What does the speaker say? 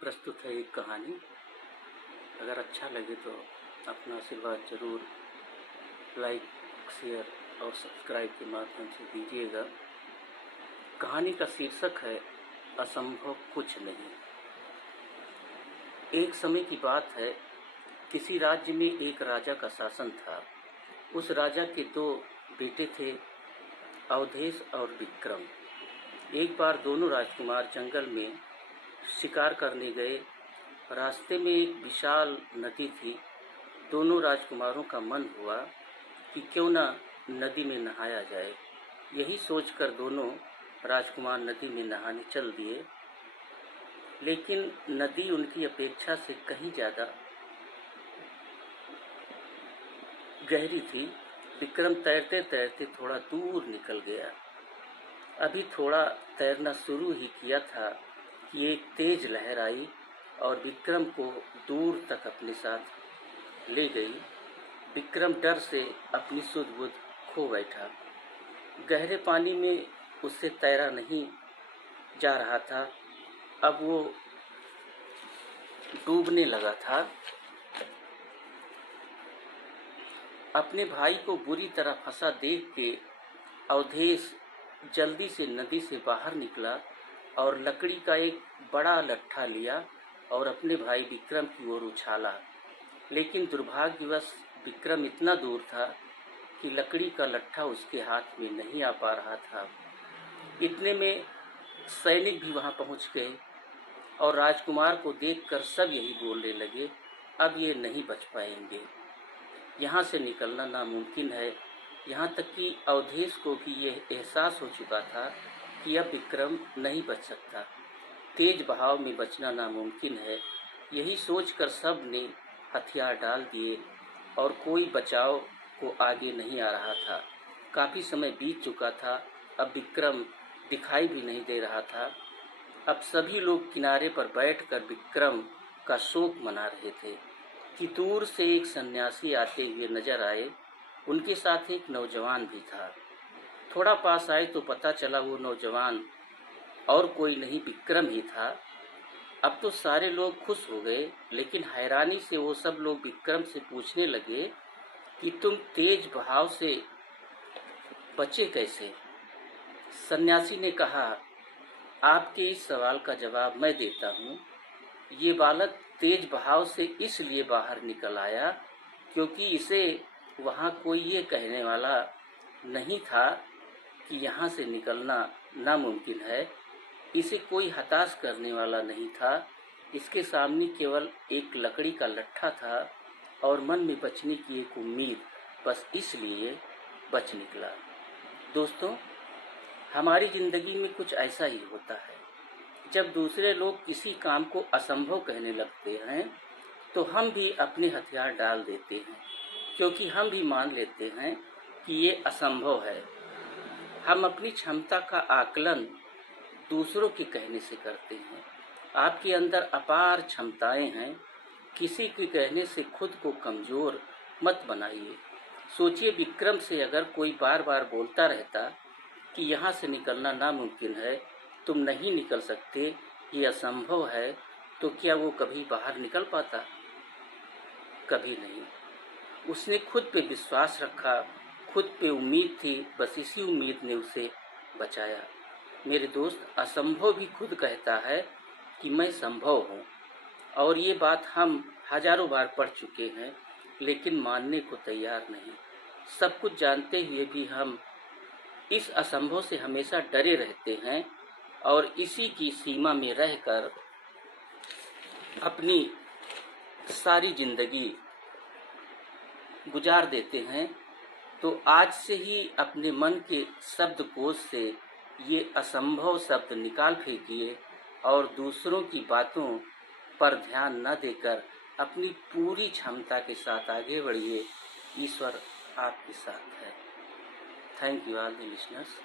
प्रस्तुत है एक कहानी। अगर अच्छा लगे तो अपना आशीर्वाद जरूर लाइक, शेयर और सब्सक्राइब के माध्यम से दीजिएगा। कहानी का शीर्षक है असंभव कुछ नहीं। एक समय की बात है, किसी राज्य में एक राजा का शासन था। उस राजा के दो बेटे थे, अवधेश और विक्रम। एक बार दोनों राजकुमार जंगल में शिकार करने गए। रास्ते में एक विशाल नदी थी। दोनों राजकुमारों का मन हुआ कि क्यों न नदी में नहाया जाए। यही सोचकर दोनों राजकुमार नदी में नहाने चल दिए, लेकिन नदी उनकी अपेक्षा से कहीं ज़्यादा गहरी थी। विक्रम तैरते तैरते थोड़ा दूर निकल गया। अभी थोड़ा तैरना शुरू ही किया था कि एक तेज लहर आई और विक्रम को दूर तक अपने साथ ले गई। विक्रम डर से अपनी सुध बुध खो बैठा। गहरे पानी में उससे तैरा नहीं जा रहा था। अब वो डूबने लगा था। अपने भाई को बुरी तरह फंसा देख के अवधेश जल्दी से नदी से बाहर निकला और लकड़ी का एक बड़ा लट्ठा लिया और अपने भाई विक्रम की ओर उछाला। लेकिन दुर्भाग्यवश विक्रम इतना दूर था कि लकड़ी का लट्ठा उसके हाथ में नहीं आ पा रहा था। इतने में सैनिक भी वहां पहुंच गए और राजकुमार को देखकर सब यही बोलने लगे, अब ये नहीं बच पाएंगे, यहाँ से निकलना नामुमकिन है। यहाँ तक कि अवधेश को भी यह एहसास हो चुका था कि अब विक्रम नहीं बच सकता। तेज बहाव में बचना नामुमकिन है। यही सोचकर सब ने हथियार डाल दिए और कोई बचाव को आगे नहीं आ रहा था। काफ़ी समय बीत चुका था। अब विक्रम दिखाई भी नहीं दे रहा था। अब सभी लोग किनारे पर बैठकर विक्रम का शोक मना रहे थे कि दूर से एक सन्यासी आते हुए नजर आए। उनके साथ एक नौजवान भी था। थोड़ा पास आए तो पता चला वो नौजवान और कोई नहीं, विक्रम ही था। अब तो सारे लोग खुश हो गए, लेकिन हैरानी से वो सब लोग विक्रम से पूछने लगे कि तुम तेज बहाव से बचे कैसे? सन्यासी ने कहा, आपके इस सवाल का जवाब मैं देता हूँ। ये बालक तेज बहाव से इसलिए बाहर निकल आया क्योंकि इसे वहाँ कोई ये कहने वाला नहीं था कि यहाँ से निकलना नामुमकिन है। इसे कोई हताश करने वाला नहीं था। इसके सामने केवल एक लकड़ी का लट्ठा था और मन में बचने की एक उम्मीद, बस इसलिए बच निकला। दोस्तों, हमारी ज़िंदगी में कुछ ऐसा ही होता है। जब दूसरे लोग किसी काम को असंभव कहने लगते हैं तो हम भी अपने हथियार डाल देते हैं, क्योंकि हम भी मान लेते हैं कि ये असंभव है। हम अपनी क्षमता का आकलन दूसरों के कहने से करते हैं। आपके अंदर अपार क्षमताएं हैं। किसी के कहने से खुद को कमज़ोर मत बनाइए। सोचिए, विक्रम से अगर कोई बार बार बोलता रहता कि यहाँ से निकलना नामुमकिन है, तुम नहीं निकल सकते, ये असंभव है, तो क्या वो कभी बाहर निकल पाता? कभी नहीं। उसने खुद पे विश्वास रखा, खुद पे उम्मीद थी, बस इसी उम्मीद ने उसे बचाया। मेरे दोस्त, असंभव भी खुद कहता है कि मैं संभव हूँ, और ये बात हम हजारों बार पढ़ चुके हैं, लेकिन मानने को तैयार नहीं। सब कुछ जानते हुए भी हम इस असंभव से हमेशा डरे रहते हैं और इसी की सीमा में रहकर अपनी सारी जिंदगी गुजार देते हैं। तो आज से ही अपने मन के शब्दकोश से ये असंभव शब्द निकाल फेंकिए और दूसरों की बातों पर ध्यान न देकर अपनी पूरी क्षमता के साथ आगे बढ़िए। ईश्वर आपके साथ है। Thank you all the listeners.